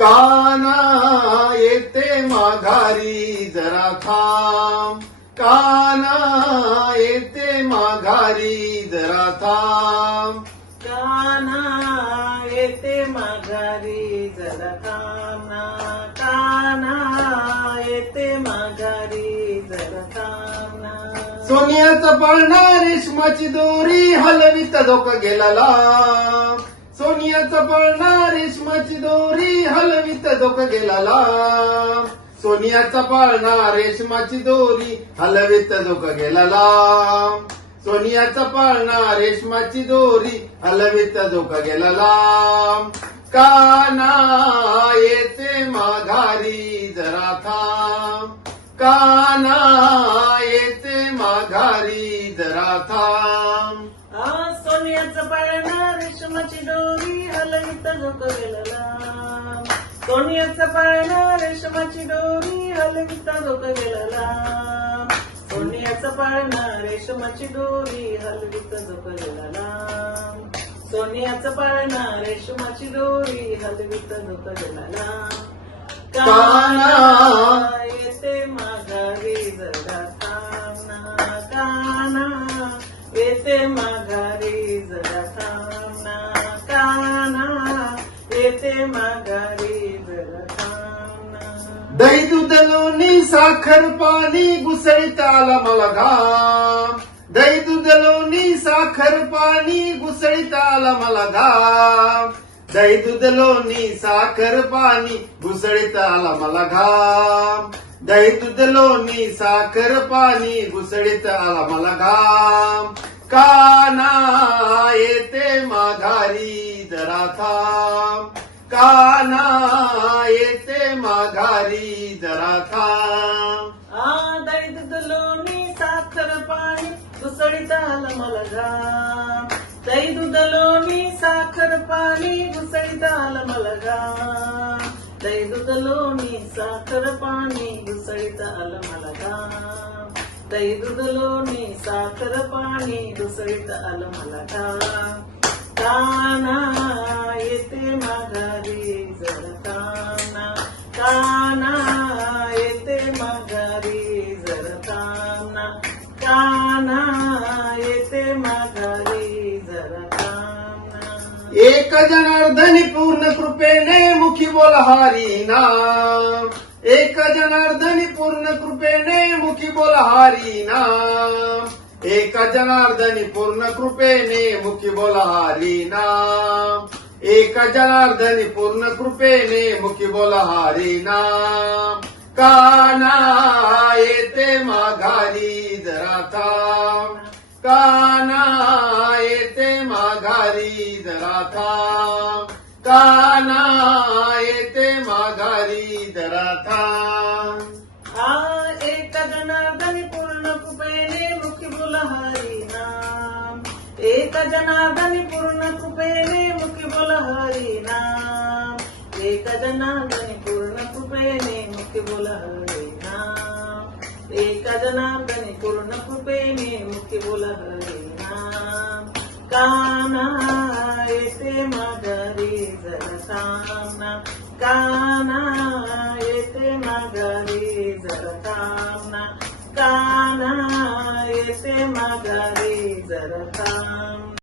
काना येते माघारी जरा थांब. काना येते माघारी जरा थांब. काना येते माघारी जरा काना काना येते माघारी जरा काना सोनियाचं पाळणा रेशमाची दोरी हलवीत डोक गेला लांब. सोनियाचं पाळणा रेशमाची दोरी हलवीत धोका गेला लांब. सोनियाचा पाळणा रेशमाची दोरी हलवीत धोका गेला लांब. सोनियाचा पाळणा रेशमाची दोरी हलवीत धोका गेला लांब. काना येते माघारी जरा थांब. काना येते माघारी जरा थांब. सोनियाचं पाळणार पाळणा झोक गेला सोनियाचा पाळणा रेशमाची डोरी हलविता झोक गेला सोनियाचा पाळणा रेशमाची डोरी हलविता झोक गेला सोनियाचा पाळणा रेशमाची डोरी हलवीत झोक गेला काना येते माघारी जरा काना काना येते माघारी येते माघारी जरा दही दूध लोणी साखर पाणी घुसळीत आला मला घाम. दही दूध लोणी साखर पाणी घुसळीत आला मला घाम. दही दूध लोणी साखर पाणी घुसळीत आला मला घाम. दही दूध लोणी साखर पाणी घुसळीत आला मला घाम. काना येते माघारी जरा थांब काना येते माघारी जरा थांब आ दही दूध लोणी साखर पाणी घुसळीत आलं मला घाम दही दूध लोणी साखर पाणी घुसळीत आलं मला घाम दही दूध लोणी साखर पाणी घुसळीत आलं मला घाम दही दूध लोणी साखर पाणी दुसळीत आलं मला काना येते माघारी जर काना काना येते माघारी जर काना काना येते माघारी जर काना एक जनार्दन पूर्ण कृपेने मुखी बोल हारी नाम. एक जनार्दन पूर्ण कृपेने बोल नाम एक जनार्दनी पूर्ण कृपेने मुखी बोल नाम एक जनार्दनी पूर्ण कृपेने मुखी बोल नाम काना येते माघारी जरा थांब काना येते माघारी जरा थांब काना येते माघारी जरा थांब जनार्दनी पूर्ण कृपेने मुखी हरी नाम। एक जनार्दनी पूर्ण कृपेने मुखी बोल हरी नाम एक जनार्दनी पूर्ण कृपेने मुखी बोल हरी नाम एक जनार्दनी पूर्ण कृपेने मुखी बोल हरी नाम। काना येते माघारी जर काना काना येते माघारी जरा काना काना